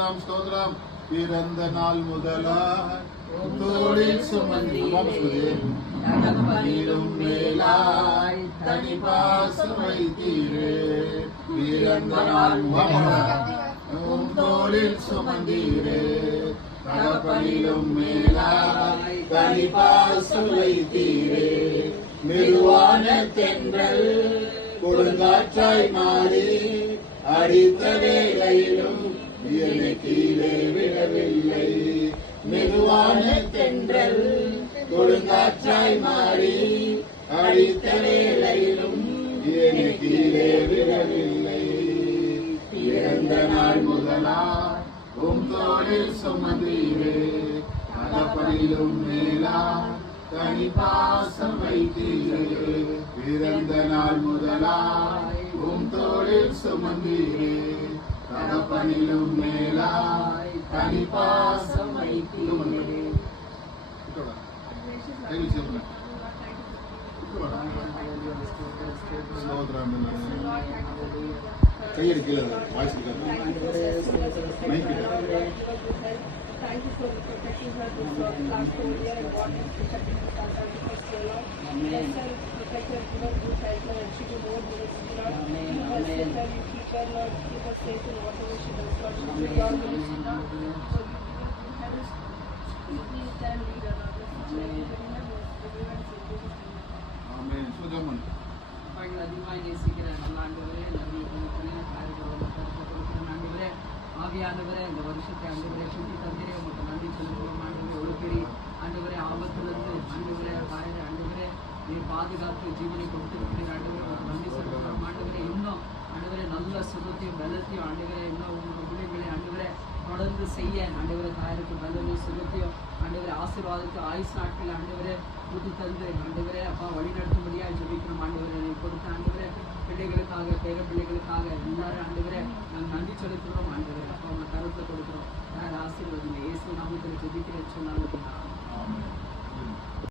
ஸ்தோத்திரம் ஸ்தோத்திரம். பிறந்த நாள் முதலாய் தோளில் சுமந்து தகப்பனிலும் மேலாய் தனி பாசம் வைத்தீரே. பிறந்த நாள் முதலாய் தோளில் சுமந்தீரே. தகப்பனிலும் மேலாய் தனி பாசம் வைத்தீரே. மெதுவான தென்றல் கொடுங்காற்றாய் மாறி அடித்த வேளையிலும் என்னை கீழே விடவில்லை. மெதுவான தென்றல் கொடுங்காற்றாய் மாறி அடித்த வேளையிலும் என்னை கீழே விடவில்லை. பிறந்த நாள் முதலாய் உம் தோளில் சுமந்தீரே. தகப்பனிலும் மேலாய் தனி பாசம் வைத்தீரே. பிறந்த நாள் முதலாய் உம் தோளில் சுமந்தீரே. தகப்பனிலும் மேலாய் தனி பாசம் வைத்தீரே. கையெடுக்கல voice Thank you for protecting her this last whole year and God is protecting her son because you Lord. Bless her, protect her, give her good health and she will more blessed, Lord. You bless her, you keep her, Lord. Keep her safe in whatever she does, Lord. She will your ministry, Lord. So you give her this please stand leader, Lord. Amen. So Jaman. அதிகமாக நேசிக்கிற நல்ல ஆண்டவரே, நன்றி ஆண்டவரே. ஆவியானவரே, இந்த வருஷத்தை ஆண்டவரே சுட்டி தந்திரே உங்களுக்கு நன்றி சொல்லுவோம் ஆண்டவரே. ஒரு பெரிய ஆண்டவரே ஆபத்திலிருந்து ஆண்டவரே ஆண்டவரே நீ பாதுகாத்து ஜீவனை கொடுத்துருக்கிறீங்க ஆண்டவரே. ஒரு நன்றி சொல்லுவோம் ஆண்டவரே. இன்னும் ஆண்டவரே நல்ல சுகத்தையும் பலத்தையும் ஆண்டவரே இன்னும் உங்கள் பிள்ளைகளை ஆண்டவரே தொடர்ந்து செய்ய ஆண்டவரே தாயருக்கு பலனையும் சுகத்தையும் ஆண்டவரே ஆசீர்வாதத்துக்கு ஆயுஷ் நாட்கள் ஆண்டவரே கூட்டி தந்து ஆண்டவரே அப்பா வழி நடத்தும்படியாக ஜெபிக்கிறோம் ஆண்டவரே. நீ கொடுத்த ஆண்டவரே பிள்ளைகளுக்காக பேர பிள்ளைகளுக்காக எல்லாரும் ஆண்டவரே நாங்கள் நன்றி செலுத்துகிறோம் ஆண்டவரே. அப்பா அவங்க கருத்தை கொடுக்குறோம். ஆசீர்வாதம் இயேசு நாமத்தில் ஜெபிக்கிறேன் சொன்னாங்க.